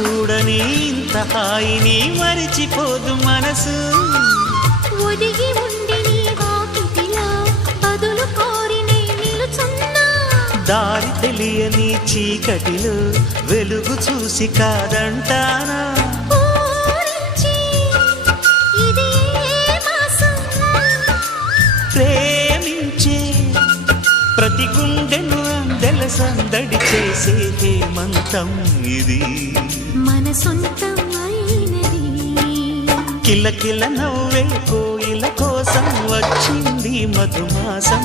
చూడని ఇంత హాయిని మరిచిపోదు మనసు. ఒదిగి ఉండి నీ వాకిటిలో బదులు కోరి నే నిలుచున్నా. దారి తెలియని చీకటిలో వెలుగు చూసి కాదంటానా. ఊరించి ఇది ఏ మాసం? ప్రేమించే ప్రతి గుండెను అందెల సందడి చేసే హేమంతం ఇది. మన సొంతం అయినది. కిలకిల నవ్వే కోయిల కోసం వచ్చింది మధుమాసం.